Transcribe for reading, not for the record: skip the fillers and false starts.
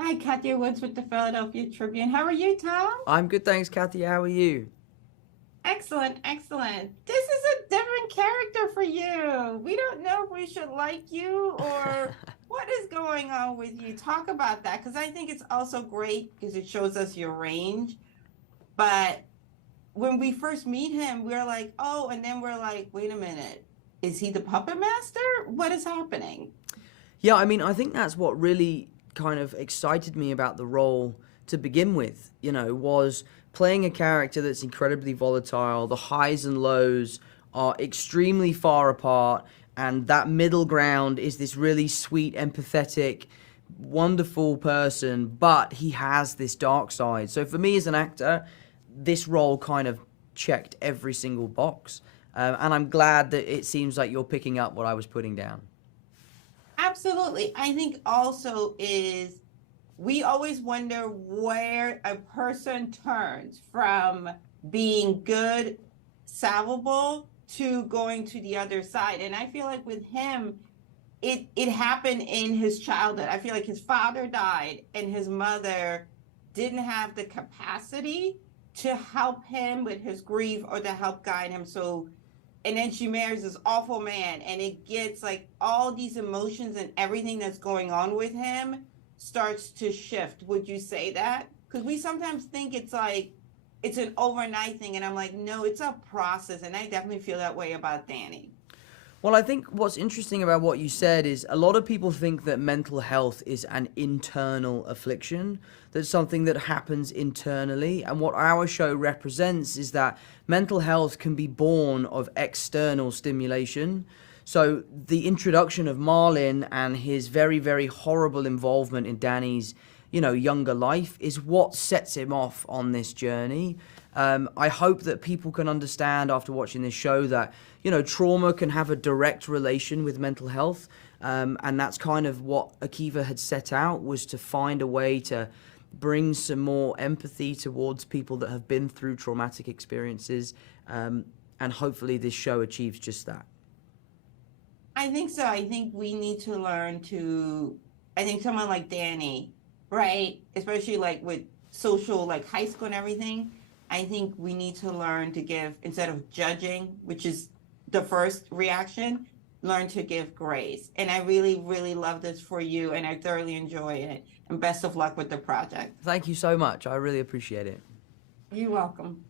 Hi, Kathia Woods with the Philadelphia Tribune. How are you, Tom? I'm good, thanks, Kathy. How are you? Excellent, excellent. This is a different character for you. We don't know if we should like you or what is going on with you. Talk about that because I think it's also great because it shows us your range. But when we first meet him, we're like, oh, and then we're like, wait a minute. Is he the puppet master? What is happening? Yeah, I mean, I think that's what really kind of excited me about the role to begin with, was playing a character that's incredibly volatile. The highs and lows are extremely far apart, and that middle ground is this really sweet, empathetic, wonderful person, but he has this dark side. So for me as an actor, this role kind of checked every single box. And I'm glad that it seems like you're picking up what I was putting down. Absolutely. I think also is we always wonder where a person turns from being good, salvable to going to the other side. And I feel like with him, it happened in his childhood. I feel like his father died and his mother didn't have the capacity to help him with his grief or to help guide him. So and then she marries this awful man and it gets like all these emotions and everything that's going on with him starts to shift. Would you say that? Because we sometimes think it's like it's an overnight thing and I'm like, no, it's a process. And I definitely feel that way about Danny. Well, I think what's interesting about what you said is a lot of people think that mental health is an internal affliction, that's something that happens internally. And what our show represents is that mental health can be born of external stimulation. So the introduction of Marlin and his very, very horrible involvement in Danny's, younger life is what sets him off on this journey. I hope that people can understand after watching this show that, trauma can have a direct relation with mental health. And that's kind of what Akiva had set out, was to find a way to bring some more empathy towards people that have been through traumatic experiences. And hopefully this show achieves just that. I think so. I think we need to learn to, I think someone like Danny, right? Especially like with social, like high school and everything. I think we need to learn to give, instead of judging, which is the first reaction, learn to give grace. And I really, really love this for you and I thoroughly enjoy it. And best of luck with the project. Thank you so much. I really appreciate it. You're welcome.